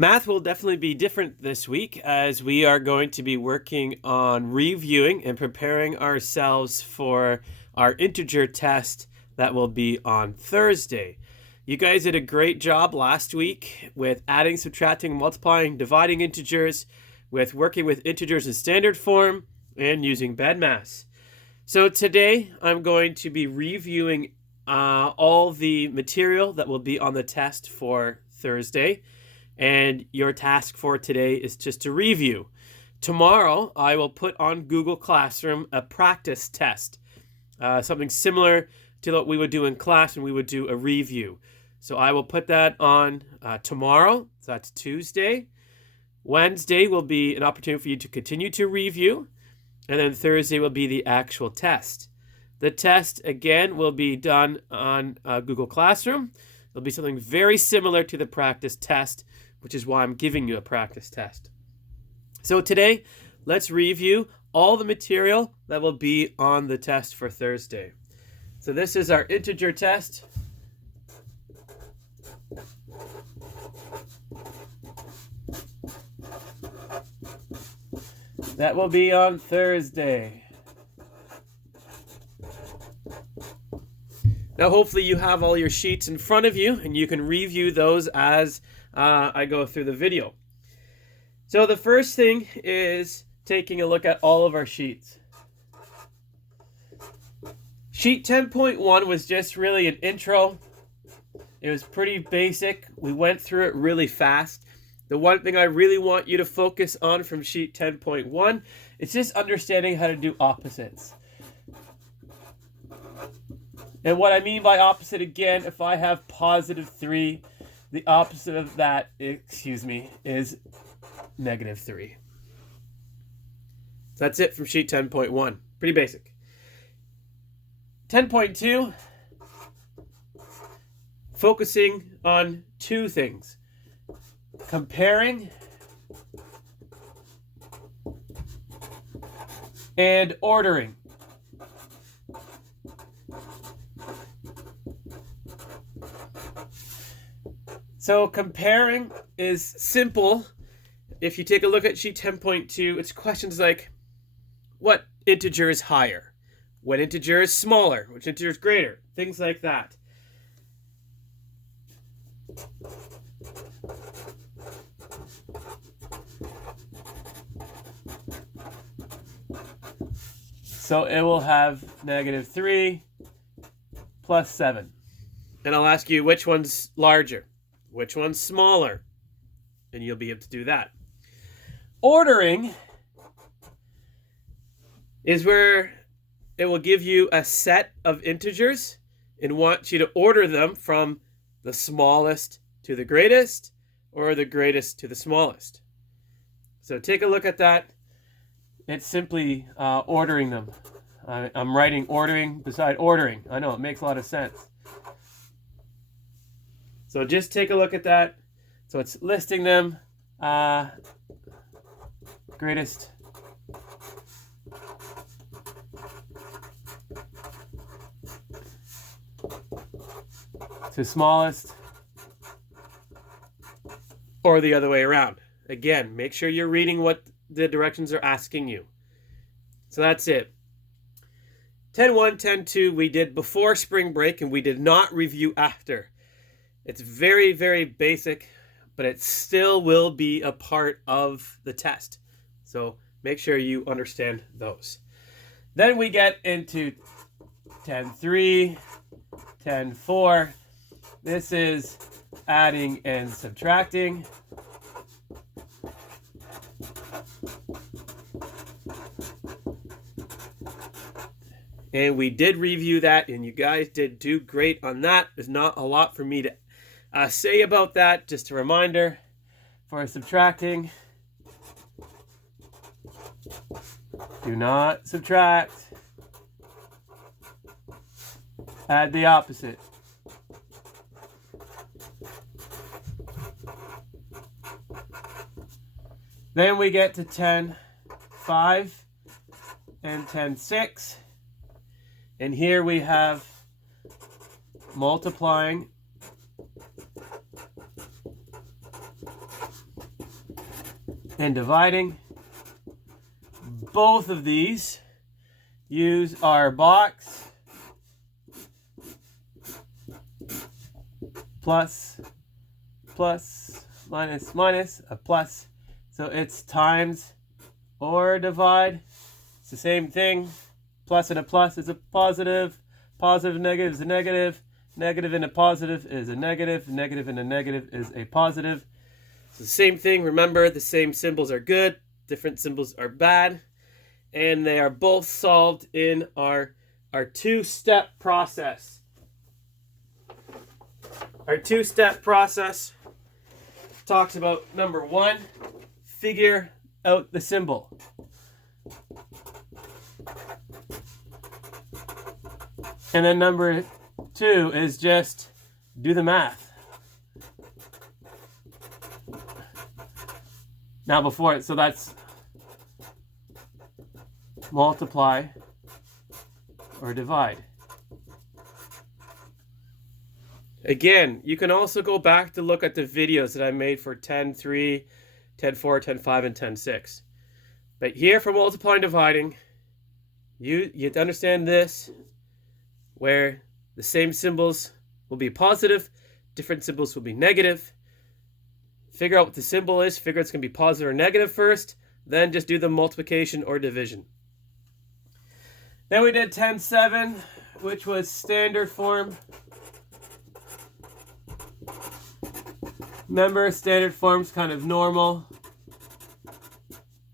Math will definitely be different this week as we are going to be working on reviewing and preparing ourselves for our integer test that will be on Thursday. You guys did a great job last week with adding, subtracting, multiplying, dividing integers, with working with integers in standard form, and using BEDMAS. So today I'm going to be reviewing all the material that will be on the test for Thursday. And your task for today is just to review. Tomorrow, I will put on Google Classroom a practice test, something similar to what we would do in class when we would do a review. So I will put that on tomorrow, so that's Tuesday. Wednesday will be an opportunity for you to continue to review, and then Thursday will be the actual test. The test, again, will be done on Google Classroom. It'll be something very similar to the practice test, which is why I'm giving you a practice test. So today, let's review all the material that will be on the test for Thursday. So this is our integer test. That will be on Thursday. Now, hopefully you have all your sheets in front of you and you can review those as I go through the video. So the first thing is taking a look at all of our sheets. Sheet 10.1 was just really an intro. It was pretty basic. We went through it really fast. The one thing I really want you to focus on from sheet 10.1 is just understanding how to do opposites. And what I mean by opposite, again, if I have +3, the opposite of that, is -3. So that's it from sheet 10.1. Pretty basic. 10.2, focusing on two things. Comparing and ordering. So comparing is simple. If you take a look at sheet 10.2, it's questions like, what integer is higher? What integer is smaller? Which integer is greater? Things like that. So it will have -3 plus 7. And I'll ask you which one's larger, which one's smaller, and you'll be able to do that. Ordering is where it will give you a set of integers and want you to order them from the smallest to the greatest or the greatest to the smallest. So take a look at that. It's simply ordering them. I'm writing ordering beside ordering. I know, it makes a lot of sense. So just take a look at that. So it's listing them, greatest to smallest, or the other way around. Again, make sure you're reading what the directions are asking you. So that's it. 10.1, 10.2 we did before spring break and we did not review after. It's very, very basic, but it still will be a part of the test. So make sure you understand those. Then we get into 10.3, 10.4. This is adding and subtracting. And we did review that, and you guys did do great on that. There's not a lot for me to say about that. Just a reminder, for subtracting, do not subtract. Add the opposite. Then we get to 10.5 and 10.6. And here we have multiplying and dividing. Both of these use our box. Plus, plus, minus, minus, a plus. So it's times or divide. It's the same thing. Plus and a plus is a positive. Positive and negative is a negative. Negative and a positive is a negative. Negative and a negative is a positive. It's the same thing. Remember, the same symbols are good. Different symbols are bad. And they are both solved in our two-step process. Our two-step process talks about, number one, figure out the symbol. And then number two is just do the math. Now before it, so that's multiply or divide. Again, you can also go back to look at the videos that I made for 10.3, 10.4, 10.5, and 10.6. But here for multiplying and dividing, you have to understand this, where the same symbols will be positive, different symbols will be negative. Figure out what the symbol is, figure it's going to be positive or negative first, then just do the multiplication or division. Then we did 10.7, which was standard form. Remember, standard form's kind of normal,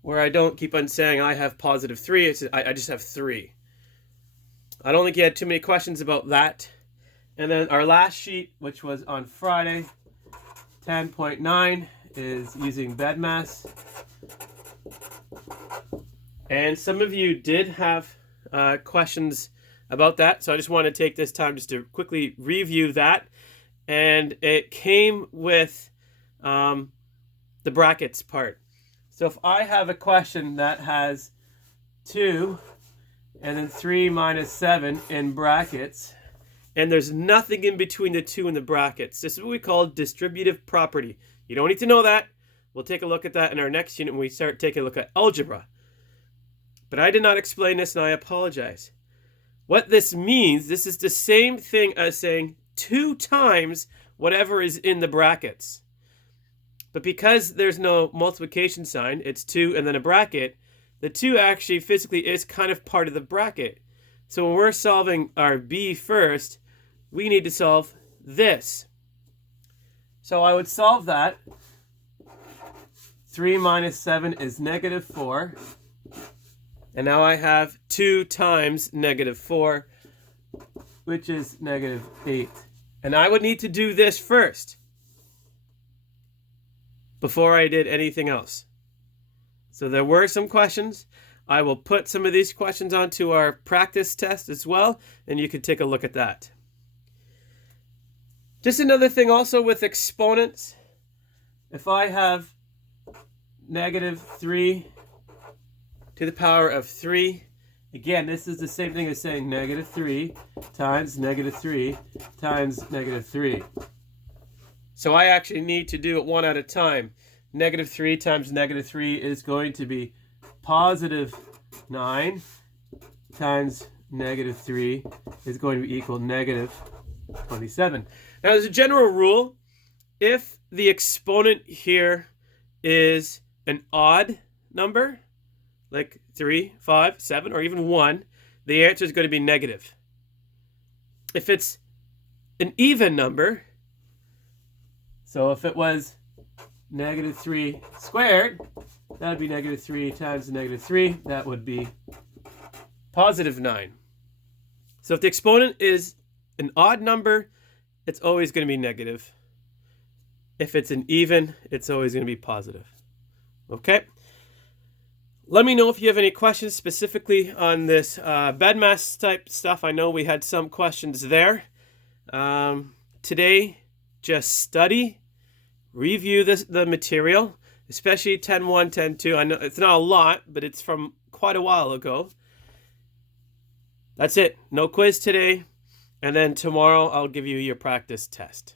where I don't keep on saying I have positive 3, I just have 3. I don't think you had too many questions about that. And then our last sheet, which was on Friday, 10.9, is using BEDMAS. And some of you did have questions about that, so I just want to take this time just to quickly review that. And it came with the brackets part. So if I have a question that has 2 and then 3 minus 7 in brackets, and there's nothing in between the 2 and the brackets, this is what we call distributive property. You don't need to know that. We'll take a look at that in our next unit when we start taking a look at algebra. But I did not explain this, and I apologize. What this means, this is the same thing as saying 2 times whatever is in the brackets. But because there's no multiplication sign, it's 2 and then a bracket, the 2 actually physically is kind of part of the bracket. So when we're solving our b first, we need to solve this. So I would solve that. 3 minus 7 is negative 4. And now I have 2 times negative 4, which is negative 8. And I would need to do this first before I did anything else. So there were some questions. I will put some of these questions onto our practice test as well, and you can take a look at that. Just another thing also with exponents. If I have negative 3 to the power of 3, again, this is the same thing as saying negative 3 times negative 3 times negative 3. So I actually need to do it one at a time. Negative 3 times negative 3 is going to be positive 9 times negative 3 is going to be equal negative 27. Now, as a general rule, if the exponent here is an odd number, like 3, 5, 7, or even 1, the answer is going to be negative. If it's an even number, so if it was negative 3 squared, that would be negative 3 times negative 3. That would be positive 9. So if the exponent is an odd number, it's always going to be negative. If it's an even, it's always going to be positive. Okay? Let me know if you have any questions specifically on this BEDMAS type stuff. I know we had some questions there. Today, just study, review the material, especially 10.1, 10.2. I know it's not a lot, but it's from quite a while ago. That's it. No quiz today. And then tomorrow I'll give you your practice test.